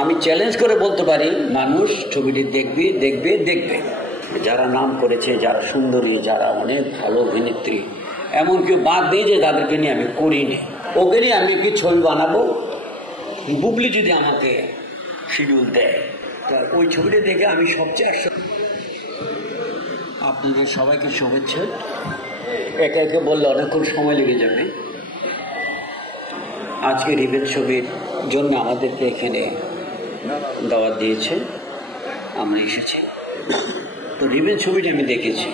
আমি চ্যালেঞ্জ করে বলতে পারি, মানুষ ছবিটি দেখবে দেখবে দেখবে। যারা নাম করেছে, যারা সুন্দরী, যারা অনেক ভালো অভিনেত্রী, এমন কেউ বাদ দিয়ে যে তাদেরকে নিয়ে আমি করিনি। ওকে নিয়ে আমি কি ছবি বানাবো, বুবলি যদি আমাকে শিডিউল দেয়, তা ওই ছবিটা দেখে আমি সবচেয়ে আপনাদের সবাইকে শুভেচ্ছা। একে একে বললে অনেকক্ষণ সময় লেগে যাবে। আজকে রিভেন ছবির জন্য আমাদেরকে এখানে দাওয়াত দিয়েছে, আমরা এসেছি। তো রিভেন ছবিটা আমি দেখেছি,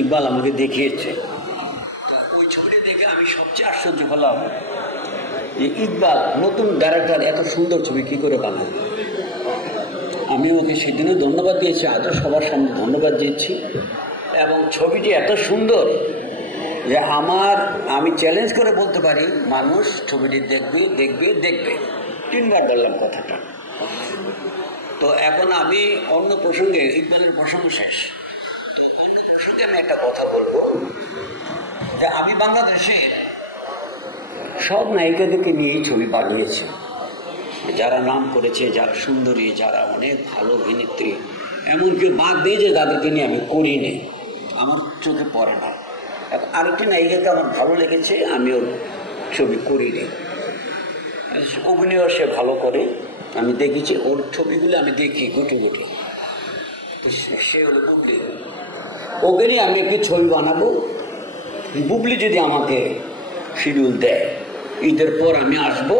ইকবাল আমাকে দেখিয়েছে। তো ওই ছবিটা দেখে আমি সবচেয়ে আশ্চর্য হলাম যে ইকবাল নতুন ডাইরেক্টর এত সুন্দর ছবি কি করে বানায়। আমি ওকে সেদিনও ধন্যবাদ দিয়েছি, আজও সবার সামনে ধন্যবাদ দিয়েছি। এবং ছবিটি এত সুন্দর যে আমি চ্যালেঞ্জ করে বলতে পারি, মানুষ ছবিটি দেখবে দেখবে দেখবে। 3 বার বললাম কথাটা। তো এখন আমি অন্য প্রসঙ্গে, ইকবালের প্রসঙ্গ শেষ, তো অন্য প্রসঙ্গে আমি একটা কথা বলবো যে আমি বাংলাদেশের সব নায়িকাদেরকে নিয়েই ছবি বানিয়েছি। যারা নাম করেছে, যারা সুন্দরী, যারা অনেক ভালো অভিনেত্রী, এমনকি বাদ দিয়ে যে তাদেরকে নিয়ে আমি করিনি, আমার চোখে পড়ে না। আরেকটি নায়িকাকে আমার ভালো লেগেছে, আমি ওর ছবি করিনি। অভিনয় সে ভালো করে, আমি দেখেছি ওর ছবিগুলো আমি দেখি গুটে গুটে। তো সে হলো বুবলি। ওকে নিয়ে আমি একটি ছবি বানাবো, বুবলি যদি আমাকে শিডিউল দেয়, ঈদের পর আমি আসবো,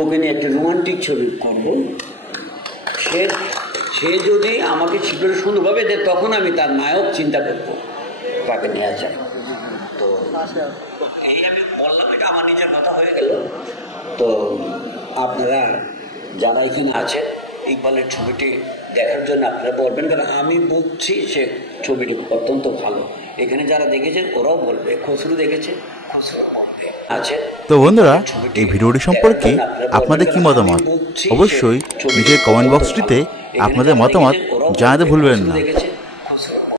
ওকে নিয়ে একটি রোমান্টিক ছবি করব। সে যদি আমাকে শিডিউল সুন্দরভাবে দেয়, তখন আমি তার নায়ক চিন্তা করবো তাকে নেওয়া যায়। তো এই আমি বললাম, এটা আমার নিজের কথা হয়ে গেল। তো আপনারা যারা এখানে আছেন, ইকবালের ছবিটি দেখার জন্য আপনারা বলবেন, কারণ আমি বুঝছি সে ছবিটি অত্যন্ত ভালো। এখানে যারা দেখেছেন ওরাও বলবে, খসরু দেখেছে, খসরু বলবে। তো বন্ধুরা, এই ভিডিওটি সম্পর্কে আপনাদের কি মতামত, অবশ্যই নিজের কমেন্ট বক্সটিতে আপনাদের মতামত জানাতে ভুলবেন না।